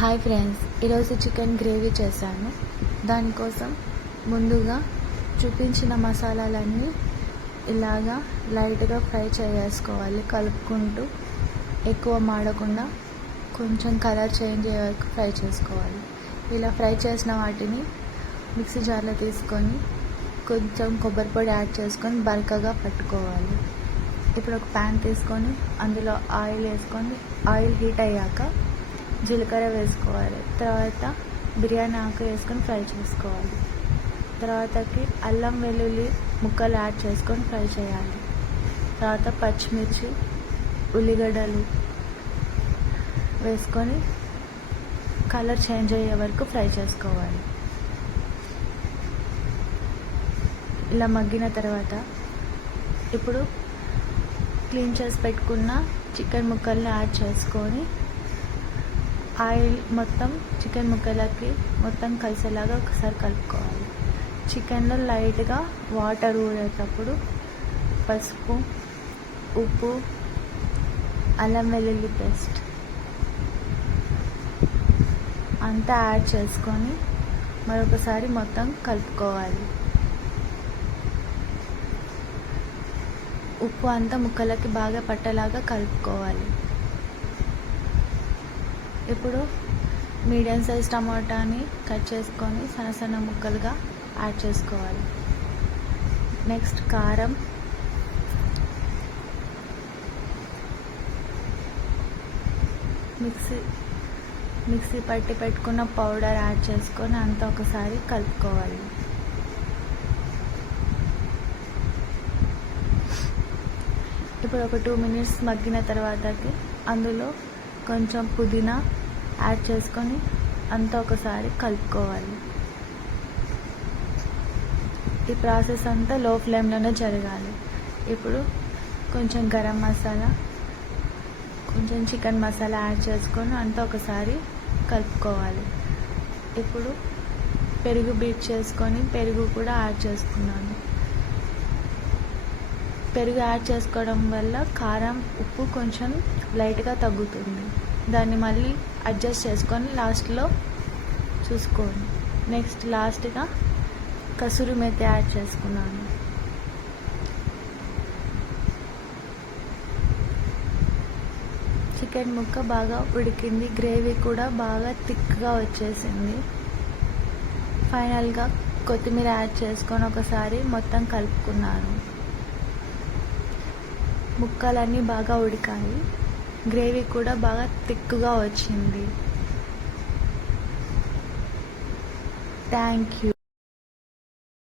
Hi friends, ఈరోజు chicken gravy చేశాను. దానికోసం ముందుగా చూపించిన మసాలాలన్నీ ఇలాగా లైట్గా ఫ్రై చేసుకోవాలి. కలుపుకుంటూ ఎక్కువ మాడకుండా కొంచెం కలర్ చేంజ్ అయ్యే వరకు ఫ్రై చేసుకోవాలి. ఇలా ఫ్రై చేసిన వాటిని మిక్సీ జార్లో తీసుకొని కొంచెం కొబ్బరి పొడి యాడ్ చేసుకొని బరకగా పట్టుకోవాలి. ఇప్పుడు ఒక ప్యాన్ తీసుకొని అందులో ఆయిల్ వేసుకొని ఆయిల్ హీట్ అయ్యాక జీలకర్ర వేసుకోవాలి. తర్వాత బిర్యానీ ఆకు వేసుకొని ఫ్రై చేసుకోవాలి. తర్వాతకి అల్లం వెల్లుల్లి ముక్కలు యాడ్ చేసుకొని ఫ్రై చేయాలి. తర్వాత పచ్చిమిర్చి ఉల్లిగడ్డలు వేసుకొని కలర్ చేంజ్ అయ్యే వరకు ఫ్రై చేసుకోవాలి. ఇలా మగ్గిన తర్వాత ఇప్పుడు క్లీన్ చేసి పెట్టుకున్న చికెన్ ముక్కల్ని యాడ్ చేసుకొని ఆయిల్ మొత్తం చికెన్ ముక్కలకి మొత్తం కలిసేలాగా ఒకసారి కలుపుకోవాలి. చికెన్లో లైట్గా వాటర్ ఊరేటప్పుడు పసుపు, ఉప్పు, అల్లం వెల్లుల్లి పేస్ట్ అంతా యాడ్ చేసుకొని మరొకసారి మొత్తం కలుపుకోవాలి. ఉప్పు అంతా ముక్కలకి బాగా పట్టేలాగా కలుపుకోవాలి. ఇప్పుడు మీడియం సైజ్ టమాటాని కట్ చేసుకొని సన్న సన్న ముక్కలుగా యాడ్ చేసుకోవాలి. నెక్స్ట్ కారం, మిక్సీ పట్టి పెట్టుకున్న పౌడర్ యాడ్ చేసుకొని అంతా ఒకసారి కలుపుకోవాలి. ఇప్పుడు ఒక 2 minutes మగ్గిన తర్వాతకి అందులో కొంచెం పుదీనా యాడ్ చేసుకొని అంతా ఒకసారి కలుపుకోవాలి. ఈ ప్రాసెస్ అంతా లో ఫ్లేమ్లోనే జరగాలి. ఇప్పుడు కొంచెం గరం మసాలా, కొంచెం చికెన్ మసాలా యాడ్ చేసుకొని అంతా ఒకసారి కలుపుకోవాలి. ఇప్పుడు పెరుగు బీట్ చేసుకొని పెరుగు కూడా యాడ్ చేసుకున్నాను. పెరుగు యాడ్ చేసుకోవడం వల్ల కారం, ఉప్పు కొంచెం లైట్గా తగ్గుతుంది. దాన్ని మళ్ళీ అడ్జస్ట్ చేసుకొని లాస్ట్లో చూసుకోండి. నెక్స్ట్ లాస్ట్గా కసూరి మేతి యాడ్ చేసుకున్నాను. చికెన్ ముక్క బాగా ఉడికింది, గ్రేవీ కూడా బాగా థిక్గా వచ్చేసింది. ఫైనల్గా కొత్తిమీర యాడ్ చేసుకొని ఒకసారి మొత్తం కలుపుకున్నాను. ముక్కలన్నీ బాగా ఉడికాయి, గ్రేవీ కూడా బాగా థిక్గా వచ్చింది. Thank you.